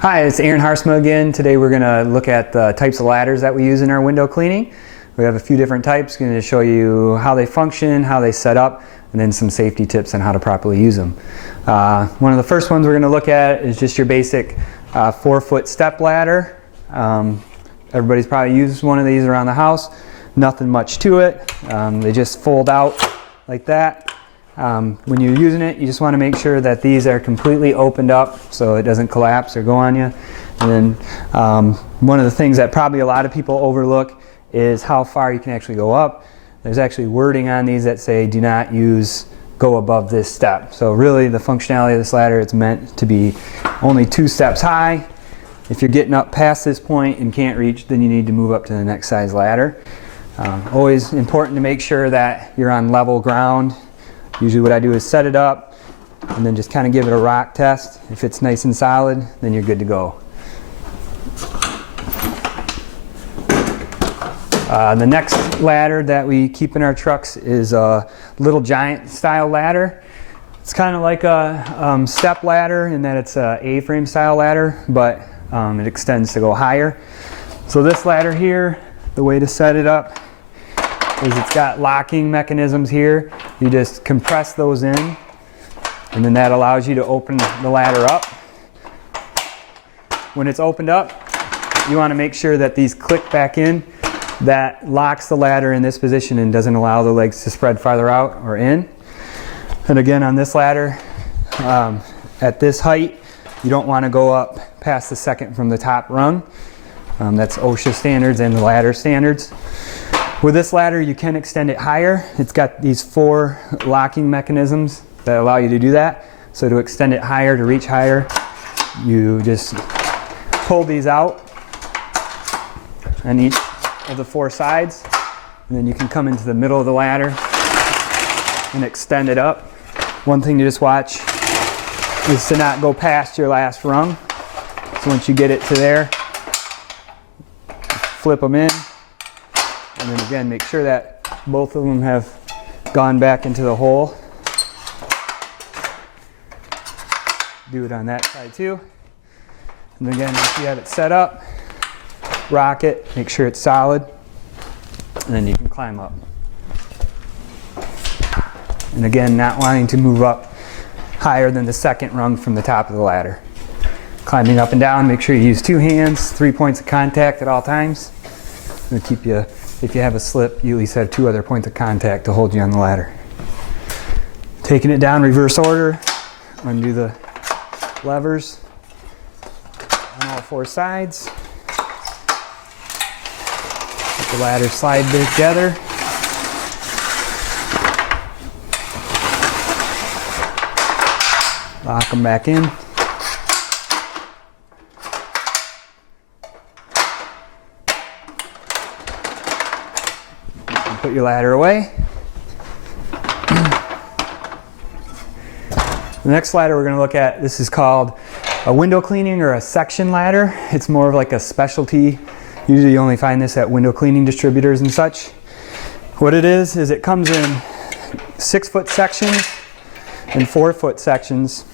Hi, it's Aaron Haarsma again. Today we're going to look at the types of ladders that we use in our window cleaning. We have a few different types. Going to show you how they function, how they set up, and then some safety tips on how to properly use them. One of the first ones we're going to look at is just your basic 4-foot step ladder. Everybody's probably used one of these around the house. Nothing much to it. They just fold out like that. When you're using it, you just want to make sure that these are completely opened up so it doesn't collapse or go on you. And then one of the things that probably a lot of people overlook is how far you can actually go up. There's actually wording on these that say do not go above this step. So really the functionality of this ladder, it's meant to be only 2 steps high. If you're getting up past this point and can't reach, then you need to move up to the next size ladder. Always important to make sure that you're on level ground. Usually what I do is set it up and then just kind of give it a rock test. If it's nice and solid, then you're good to go. The next ladder that we keep in our trucks is a Little Giant style ladder. It's kind of like a step ladder in that it's a A-frame style ladder, but it extends to go higher. So this ladder here, the way to set it up is it's got locking mechanisms here. You just compress those in, and then that allows you to open the ladder up. When it's opened up, you want to make sure that these click back in. That locks the ladder in this position and doesn't allow the legs to spread farther out or in. And again, on this ladder, at this height, you don't want to go up past the second from the top rung. That's OSHA standards and the ladder standards. With this ladder, you can extend it higher. It's got these 4 locking mechanisms that allow you to do that. So to extend it higher, to reach higher, you just pull these out on each of the 4 sides, and then you can come into the middle of the ladder and extend it up. One thing to just watch is to not go past your last rung. So once you get it to there, flip them in, and then again make sure that both of them have gone back into the hole. Do it on that side too. And again, once you have it set up, rock it, make sure it's solid, and then you can climb up. And again, not wanting to move up higher than the second rung from the top of the ladder. Climbing up and down, make sure you use 2 hands, 3 points of contact at all times. It'll keep you, if you have a slip, you at least have 2 other points of contact to hold you on the ladder. Taking it down reverse order, undo the levers on all 4 sides. Let the ladder slide together. Lock them back in. Put your ladder away. The next ladder we're going to look at, this is called a window cleaning or a section ladder. It's more of like a specialty. Usually you only find this at window cleaning distributors and such. What it is it comes in 6-foot sections and 4-foot sections.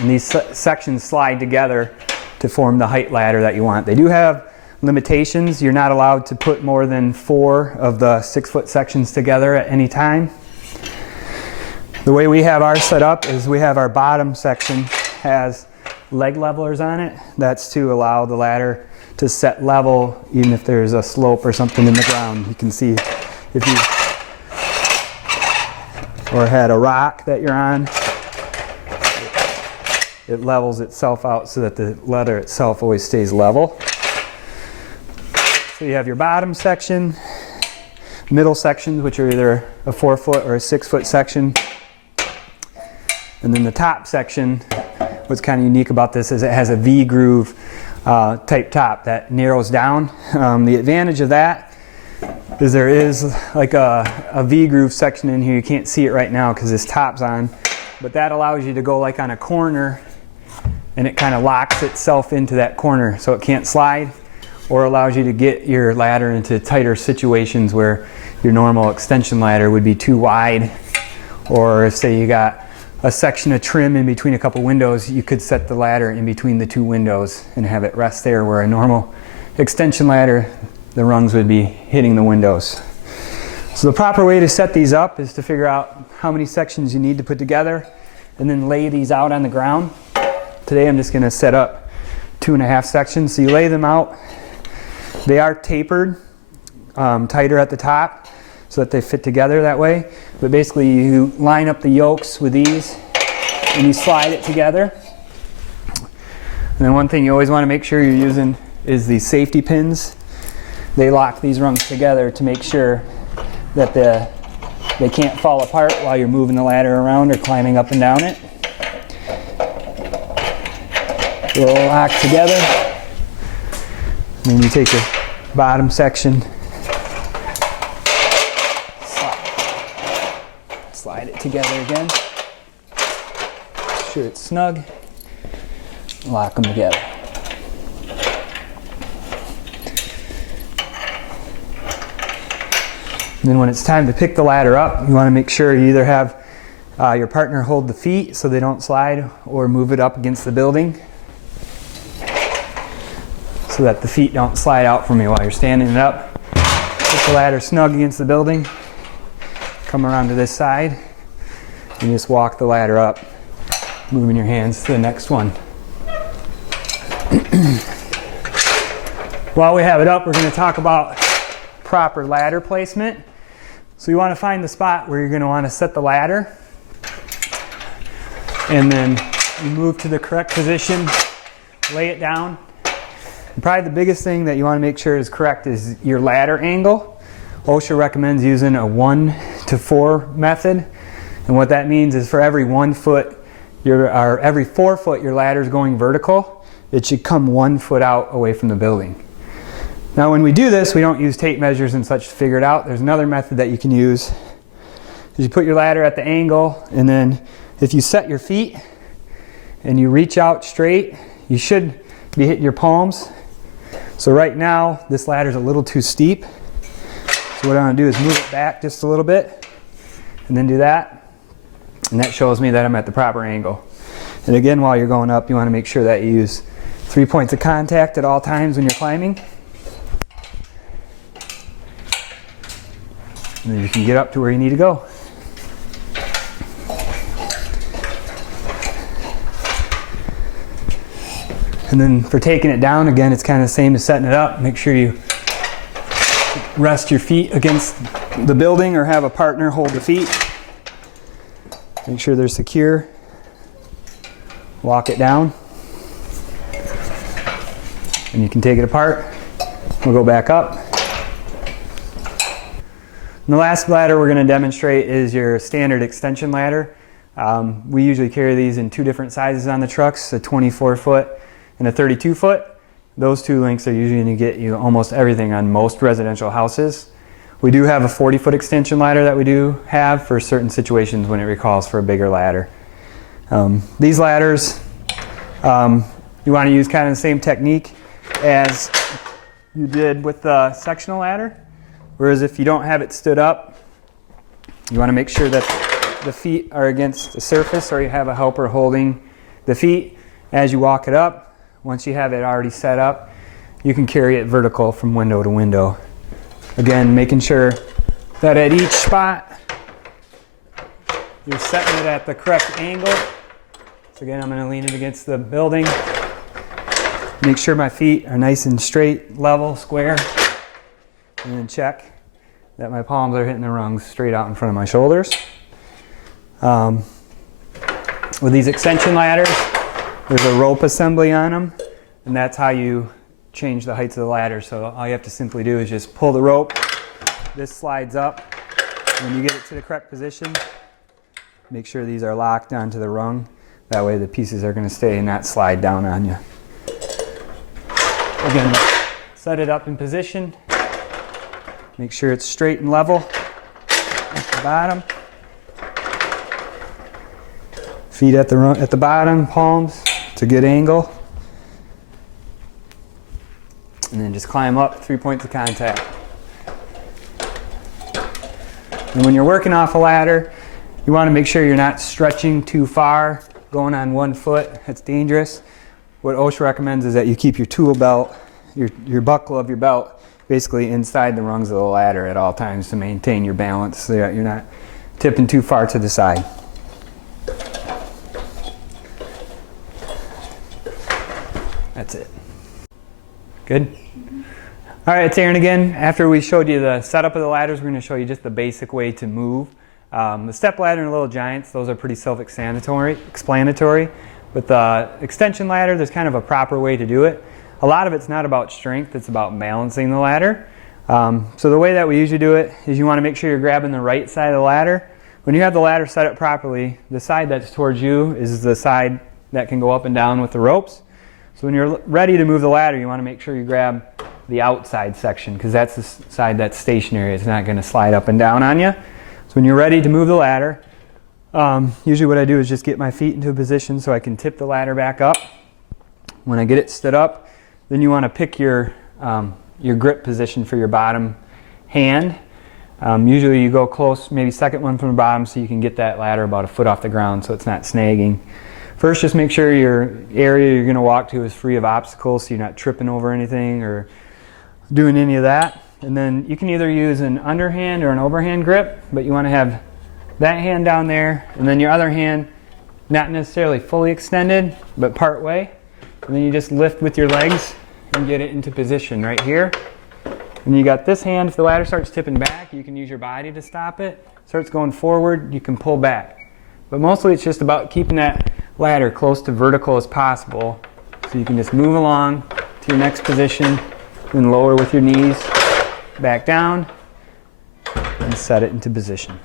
And these sections slide together to form the height ladder that you want. They do have limitations. You're not allowed to put more than 4 of the 6-foot sections together at any time. The way we have ours set up is we have our bottom section has leg levelers on it. That's to allow the ladder to set level even if there's a slope or something in the ground. You can see if you or had a rock that you're on, it levels itself out so that the ladder itself always stays level. So you have your bottom section, middle sections, which are either a 4-foot or a 6-foot section. And then the top section, what's kind of unique about this is it has a V-groove type top that narrows down. The advantage of that is there is like a V-groove section in here. You can't see it right now because this top's on, but that allows you to go like on a corner and it kind of locks itself into that corner so it can't slide, or allows you to get your ladder into tighter situations where your normal extension ladder would be too wide, or if say you got a section of trim in between a couple windows, you could set the ladder in between the two windows and have it rest there, where a normal extension ladder, the rungs would be hitting the windows. So the proper way to set these up is to figure out how many sections you need to put together and then lay these out on the ground. Today I'm just going to set up 2.5 sections. So you lay them out. They are tapered, tighter at the top so that they fit together that way. But basically you line up the yokes with these and you slide it together. And then one thing you always want to make sure you're using is these safety pins. They lock these rungs together to make sure that they can't fall apart while you're moving the ladder around or climbing up and down it. They'll lock together. And then you take the bottom section, slide it together again. Make sure it's snug. Lock them together. And then when it's time to pick the ladder up, you want to make sure you either have your partner hold the feet so they don't slide, or move it up against the building so that the feet don't slide out from you while you're standing it up. Put the ladder snug against the building. Come around to this side and just walk the ladder up, moving your hands to the next one. While we have it up, we're going to talk about proper ladder placement. So you want to find the spot where you're going to want to set the ladder, and then you move to the correct position, lay it down. And probably the biggest thing that you want to make sure is correct is your ladder angle. OSHA recommends using a 1 to 4 method, and what that means is for every 1 foot, or every 4 foot your ladder is going vertical, it should come 1 foot out away from the building. Now when we do this, we don't use tape measures and such to figure it out. There's another method that you can use. You put your ladder at the angle, and then if you set your feet and you reach out straight, you should be hitting your palms. So right now, this ladder's a little too steep. So what I'm gonna do is move it back just a little bit, and then do that. And that shows me that I'm at the proper angle. And again, while you're going up, you wanna make sure that you use 3 points of contact at all times when you're climbing. And then you can get up to where you need to go. And then for taking it down, again, it's kind of the same as setting it up. Make sure you rest your feet against the building or have a partner hold the feet. Make sure they're secure. Lock it down. And you can take it apart. We'll go back up. And the last ladder we're going to demonstrate is your standard extension ladder. We usually carry these in 2 different sizes on the trucks, a 24 foot and a 32 foot. Those 2 lengths are usually going to get you almost everything on most residential houses. We do have a 40 foot extension ladder that we do have for certain situations when it recalls for a bigger ladder. These ladders, you want to use kind of the same technique as you did with the sectional ladder. Whereas if you don't have it stood up, you want to make sure that the feet are against the surface, or you have a helper holding the feet as you walk it up. Once you have it already set up, you can carry it vertical from window to window. Again, making sure that at each spot, you're setting it at the correct angle. So again, I'm going to lean it against the building. Make sure my feet are nice and straight, level, square. And then check that my palms are hitting the rungs straight out in front of my shoulders. With these extension ladders, there's a rope assembly on them, and that's how you change the heights of the ladder. So all you have to simply do is just pull the rope. This slides up. When you get it to the correct position, make sure these are locked onto the rung. That way the pieces are going to stay and not slide down on you. Again, set it up in position. Make sure it's straight and level at the bottom. Feet at the bottom, palms. It's a good angle. And then just climb up, 3 points of contact. And when you're working off a ladder, You want to make sure you're not stretching too far, going on one foot. It's dangerous. What OSHA recommends is that you keep your tool belt, your buckle of your belt, basically inside the rungs of the ladder at all times to maintain your balance so that you're not tipping too far to the side. That's it. Good? All right, it's Aaron again. After we showed you the setup of the ladders, we're going to show you just the basic way to move. The step ladder and Little Giants, those are pretty self-explanatory. With the extension ladder, there's kind of a proper way to do it. A lot of it's not about strength, it's about balancing the ladder. So the way that we usually do it is you want to make sure you're grabbing the right side of the ladder. When you have the ladder set up properly, the side that's towards you is the side that can go up and down with the ropes. So when you're ready to move the ladder, you want to make sure you grab the outside section because that's the side that's stationary. It's not going to slide up and down on you. So when you're ready to move the ladder, usually what I do is just get my feet into a position so I can tip the ladder back up. When I get it stood up, then you want to pick your grip position for your bottom hand. Usually you go close, maybe second one from the bottom so you can get that ladder about a foot off the ground so it's not snagging. First, just make sure your area you're going to walk to is free of obstacles so you're not tripping over anything or doing any of that. And then you can either use an underhand or an overhand grip, but you want to have that hand down there and then your other hand not necessarily fully extended, but part way. And then you just lift with your legs and get it into position right here. And you got this hand, if the ladder starts tipping back, you can use your body to stop it. Starts going forward, you can pull back. But mostly it's just about keeping that ladder close to vertical as possible so you can just move along to your next position and lower with your knees back down and set it into position.